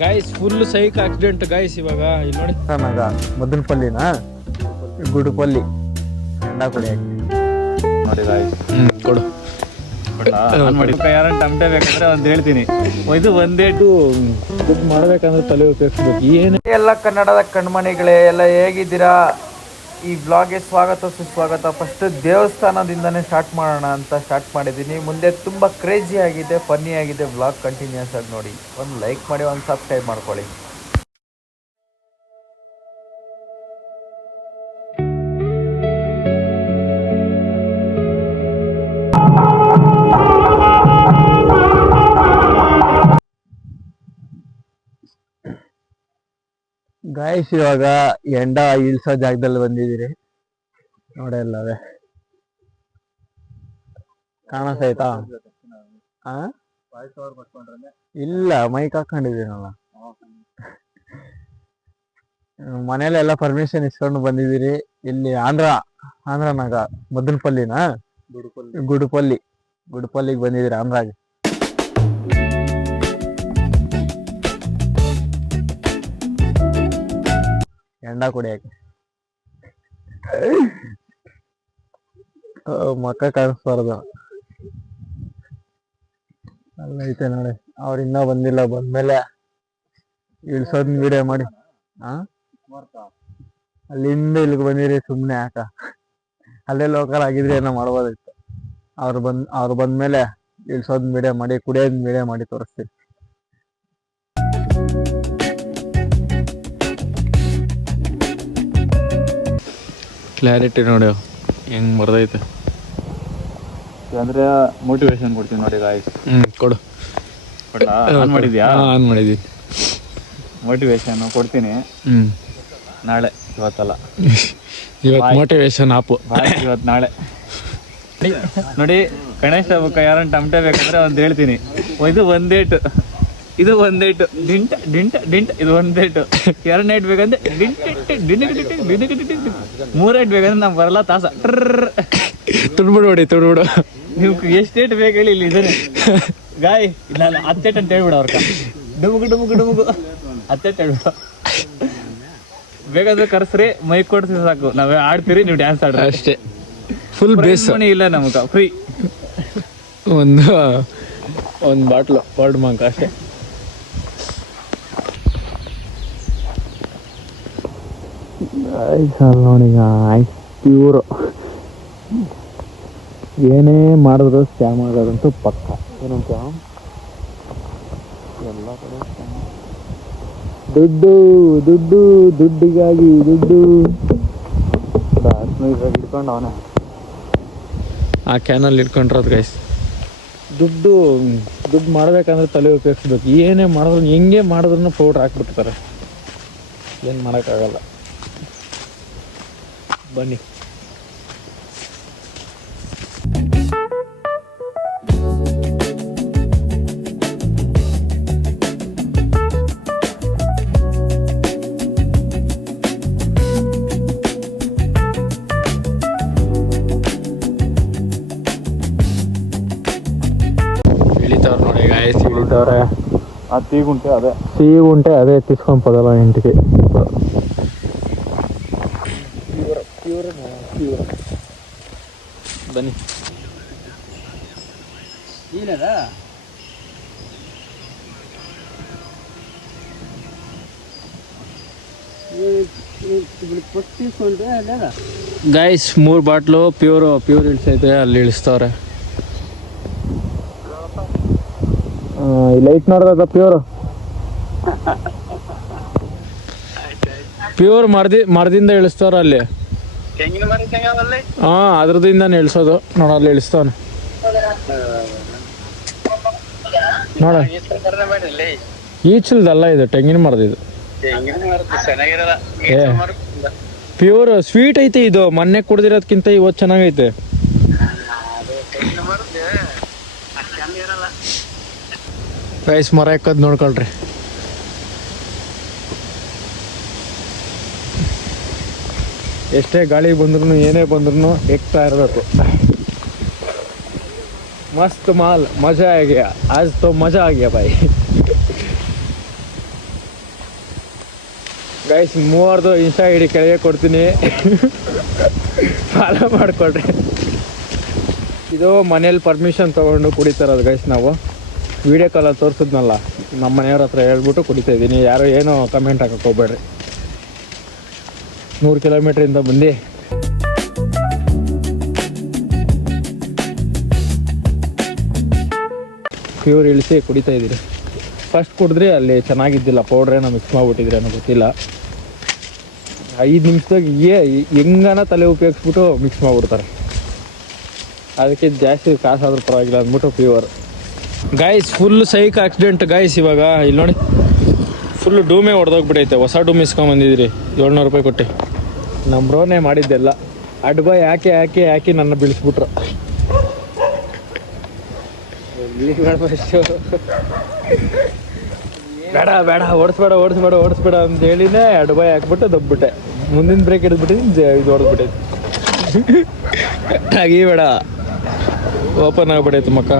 Guys full psych accident guys ಇವಾಗ ಇಲ್ಲಿ ನೋಡಿ ನಾಗ ಮದನಪಲ್ಲಿನಾ ಗುಡುಪಲ್ಲಿ ಅಂಡ ಕುಡಿ ನೋಡಿ ಗಾಯ್ಸ್ ಕೊಡು ಯಾರನ್ನ ಟಮಟೆ ಬೇಕಂದ್ರೆ ಒಂದು ಹೇಳ್ತೀನಿ ಇದು ಒಂದೇಟು ದುಡ್ಡು ಮಾಡ್ಬೇಕಂದ್ರೆ ತಲೆ ಉಪಯೋಗಿಸ್ಬೇಕು ಏನು ಎಲ್ಲ ಕನ್ನಡದ ಕಣ್ಮಣಿಗಳೇ ಎಲ್ಲ ಹೇಗಿದ್ದೀರಾ? ಈ ಬ್ಲಾಗ್ಗೆ ಸ್ವಾಗತ ಸುಸ್ವಾಗತ. ಫಸ್ಟ್ ದೇವಸ್ಥಾನದಿಂದನೇ ಸ್ಟಾರ್ಟ್ ಮಾಡೋಣ ಅಂತ ಸ್ಟಾರ್ಟ್ ಮಾಡಿದ್ದೀನಿ. ಮುಂದೆ ತುಂಬ ಕ್ರೇಜಿ ಆಗಿದೆ, ಫನ್ನಿ ಆಗಿದೆ. ಬ್ಲಾಗ್ ಕಂಟಿನ್ಯೂಸ್ ಆಗಿ ನೋಡಿ, ಒಂದು ಲೈಕ್ ಮಾಡಿ, ಒಂದು ಸಬ್ಸ್ಕ್ರೈಬ್ ಮಾಡ್ಕೊಳ್ಳಿ. ಗಾಯ್ಸ್ ಇವಾಗ ಎಂಡ ಇಳ್ಸೋ ಜಾಗದಲ್ಲಿ ಬಂದಿದ್ದೀರಿ ನೋಡಿ. ಎಲ್ಲವೇ ಕಾಣಿಸ್ತೈತಾ? ಇಲ್ಲ, ಮೈಕ್ ಹಾಕೊಂಡಿದ್ದೀನಲ್ಲ. ಮನೇಲೆಲ್ಲ ಪರ್ಮಿಷನ್ ಇಸ್ಕೊಂಡು ಬಂದಿದ್ದೀರಿ. ಇಲ್ಲಿ ಆಂಧ್ರನಾಗ ಮದನಪಲ್ಲಿನಾ ಗುಡುಪಲ್ಲಿಗೆ ಬಂದಿದ್ದೀರಿ ಆಂಧ್ರಾಗ. ಎಂಡ ಕುಡಿಯಕ್ಕೆ ಮಕ್ಕ ಕಾಣಿಸ್ಬಾರ್ದು. ಅಲ್ಲ ಐತೆ ನೋಡಿ, ಅವ್ರ ಇನ್ನೂ ಬಂದಿಲ್ಲ. ಬಂದ್ಮೇಲೆ ಇಳ್ಸೋದ್ ವಿಡಿಯೋ ಮಾಡಿ. ಅಲ್ಲಿಂದ ಇಲ್ಲಿಗೆ ಬಂದಿರಿ, ಸುಮ್ನೆ ಯಾಕ? ಅಲ್ಲೇ ಲೋಕಲ್ ಆಗಿದ್ರೆ ಏನೋ ಮಾಡ್ಬೋದಿತ್ತು. ಅವ್ರು ಬಂದ್ಮೇಲೆ ಇಳ್ಸೋದ್ ವಿಡಿಯೋ ಮಾಡಿ, ಕುಡಿಯೋದ್ ವಿಡಿಯೋ ಮಾಡಿ ತೋರಿಸ್ತೀವಿ. ಕ್ಲಾರಿಟಿ ನೋಡಿ ಹೆಂಗ್ ಬರ್ದೈತೆ ಅಂದ್ರೆ ಮೋಟಿವೇಶನ್ ಕೊಡ್ತೀನಿ ನೋಡಿ ಗಾಯ್ಸ್. ಕೊಡು. ಆನ್ ಮಾಡಿದ್ಯಾ? ಆನ್ ಮಾಡಿದ್ವಿ. ಮೋಟಿವೇಶನ್ ಕೊಡ್ತೀನಿ. ನಾಳೆ, ಇವತ್ತಲ್ಲ. ಇವತ್ತು ಮೋಟಿವೇಶನ್ ಆಪು. ಇವತ್ತು ನಾಳೆ ನೋಡಿ. ಗಣೇಶ ಹಬ್ಬಕ್ಕೆ ಯಾರನ್ನ ಟಮಟೆ ಬೇಕಂದ್ರೆ ಒಂದು ಹೇಳ್ತೀನಿ. ಇದು ಒಂದೇಟು ಡಿಂಟ ಡಿಂಟ ಡಿಂಟ. ಇದು ಒಂದೇಟು. ಎರಡನೇ ಏಟ್ ಬೇಕಂದ್ರೆ ಮೂರೇ ಏಟ್ ಬೇಕಂದ್ರೆ ನಮ್ಗೆ ಬರಲ್ಲ ತಾಸ. ತುಡ್ಬಿಡು. ನೀವು ಎಷ್ಟು ಏಟ್ ಬೇಕು ಹೇಳಿ, ಇಲ್ಲಿ ಇದೇನೆ ಗಾಯ್. ನಾನು ಹತ್ತೇಟ್ ಅಂತ ಹೇಳ್ಬಿಡ ಅವ್ರಕ. ಡುಮುಗು ಹತ್ತೇಟ್ ಹೇಳ್ಬಿಡ. ಬೇಕಾದ್ರೆ ಕರ್ಸ್ರಿ, ಮೈಕ್ ಕೊಡ್ತೀವಿ ಸಾಕು. ನಾವೇ ಆಡ್ತೀರಿ, ನೀವು ಡ್ಯಾನ್ಸ್ ಆಡ್ರಿ ಅಷ್ಟೇ. ಫುಲ್ ಬೇಸ್ ಮನಿ ಇಲ್ಲ ನಮ್ಗೆ, ಫ್ರೀ. ಒಂದು ಬಾಟ್ಲು ವರ್ಡ್ ಮಂಕ್ ಅಷ್ಟೇ. ನೋಡಿ ಪ್ಯೂರ್. ಏನೇ ಮಾಡಿದ್ರು ಸ್ಕ್ಯಾಮ್ ಆಗೋದಂತೂ ಪಕ್ಕ. ಏನಂತ ಎಲ್ಲ ಕಡೆ ದುಡ್ಡಿಗಾಗಿ ದುಡ್ಡು ಹಿಡ್ಕೊಂಡು ಅವನೇ ಆ ಕ್ಯಾನಲ್ಲಿ ಇಟ್ಕೊಂಡಿರೋದು ಗೈಸ್. ದುಡ್ಡು ಮಾಡ್ಬೇಕಂದ್ರೆ ತಲೆ ಉಪಯೋಗಿಸ್ಬೇಕು. ಏನೇ ಮಾಡಿದ್ರು, ಹೆಂಗೆ ಮಾಡಿದ್ರು ಪೌಡ್ರ್ ಹಾಕ್ಬಿಡ್ತಾರೆ. ಏನು ಮಾಡೋಕ್ಕಾಗಲ್ಲ. ಬನ್ನಿ. ಇಳಿತವ್ರು ನೋಡಿ ಗಾಯಸ್, ಇಳಿತವ್ರೆ. ಆ ತೀಗುಂಟೆ ಅದೇ ಎತ್ತಿಸ್ಕೊಂಬೋದಲ್ಲ ಇಂಟಿಗೆ. ಬನ್ನಿ. ಗೈಸ್ 3 ಬಾಟ್ಲು ಪ್ಯೂರ್ ಇಳಿಸೈತೆ, ಅಲ್ಲಿ ಇಳಿಸ್ತವ್ರೆ. ಲೈಟ್ ನೋಡ್ದ ಪ್ಯೂರ್ ಮರದಿಂದ ಇಳಿಸ್ತವ್ರ ಅಲ್ಲಿ. ಹಾ, ಅದ್ರದಿಂದಾನೆ ಇಳಿಸೋದು. ನೋಡ, ಅಲ್ಲಿ ಇಳಿಸ್ತವನೆ ನೋಡ. ಈಚಲ್ದಲ್ಲ, ಇದು ತೆಂಗಿನ ಮರದಿದು. ಪ್ಯೂರ್ ಸ್ವೀಟ್ ಐತೆ ಇದು. ಮೊನ್ನೆ ಕುಡ್ದಿರೋದ್ಕಿಂತ ಇವತ್ತು ಚೆನ್ನಾಗೈತೆ. ಗೈಸ್, ಮರ ಎಕ್ಕದ್ ನೋಡ್ಕೊಳ್ರಿ. ಎಷ್ಟೇ ಗಾಳಿ ಬಂದ್ರು, ಏನೇ ಬಂದ್ರು ಎಕ್ತಾ ಇರಬೇಕು. ಮಸ್ತ್ ಮಾಲ್, ಮಜಾ ಆ ಗಯಾ. ಆಜ್ ತೋ ಮಜಾ ಆ ಗಯಾ ಭಾई. ಗೈಸ್ ಮೂವರ್ದು ಇನ್ಸ್ಟಾ ಐಡಿ ಕೆಳಗೆ ಕೊಡ್ತೀನಿ, ಫಾಲೋ ಮಾಡಿಕೊಡ್ರಿ. ಇದು ಮನೇಲಿ ಪರ್ಮಿಷನ್ ತೊಗೊಂಡು ಕುಡಿತಾರದು ಗೈಸ್. ನಾವು ವೀಡಿಯೋ ಕಾಲಲ್ಲಿ ತೋರಿಸಿದ್ನಲ್ಲ, ನಮ್ಮ ಮನೆಯವ್ರ ಹತ್ರ ಹೇಳ್ಬಿಟ್ಟು ಕುಡಿತಾ ಇದ್ದೀನಿ. ಯಾರು ಏನೋ ಕಮೆಂಟ್ ಹಾಕಕ್ಕೆ ಹೋಗ್ಬೇಡ್ರಿ. 100 ಕಿಲೋಮೀಟ್ರಿಂದ ಬಂದು ಪ್ಯೂರ್ ಇಳಿಸಿ ಕುಡಿತಾ ಇದ್ದೀರಿ. ಫಸ್ಟ್ ಕುಡಿದ್ರಿ ಅಲ್ಲಿ ಚೆನ್ನಾಗಿದ್ದಿಲ್ಲ, ಪೌಡ್ರೇನೋ ಮಿಕ್ಸ್ ಮಾಡಿಬಿಟ್ಟಿದ್ರಿ ಅನ್ನೋ ಗೊತ್ತಿಲ್ಲ. 5 ನಿಮಿಷದಾಗ ಹೆಂಗನ ತಲೆ ಉಪಯೋಗಿಸ್ಬಿಟ್ಟು ಮಿಕ್ಸ್ ಮಾಡಿಬಿಡ್ತಾರೆ. ಅದಕ್ಕೆ ಜಾಸ್ತಿ ಕಾಸಾದ್ರೂ ಪರವಾಗಿಲ್ಲ ಅಂದ್ಬಿಟ್ಟು pure. Guys full psych accident guys. ಇವಾಗ ಇಲ್ಲಿ ನೋಡಿ, ಫುಲ್ ಡೂಮೆ ಹೊಡೆದೋಗ್ಬಿಟ್ಟೈತೆ. ಹೊಸ ಡೂಮ್ ಇಸ್ಕೊಂಬಂದಿದ್ರಿ 700 ರೂಪಾಯಿ ಕೊಟ್ಟು. ನಮ್ಮ ಬ್ರೋನೇ ಮಾಡಿದ್ದೆಲ್ಲ ಅಡ್ಬಾಯ್ ಹಾಕಿ ನನ್ನ ಬೀಳಿಸ್ಬಿಟ್ರು. ಬೇಡ ಓಡಿಸ್ಬೇಡ ಅಂತ ಹೇಳಿನೇ ಅಡ್ಬಾಯ್ ಹಾಕ್ಬಿಟ್ಟು ದಬ್ಬಿಟ್ಟೆ. ಮುಂದಿನ ಬ್ರೇಕ್ ಹಿಡಿದ್ಬಿಟ್ಟಿದ್ದೀನಿ, ಇದು ಹೊಡೆದ್ಬಿಟ್ಟೈತೆ. ಹಾಗೆ ಬೇಡ, ಓಪನ್ ಆಗಿಬಿಟ್ಟೈತೆ ಮಕ್ಕ.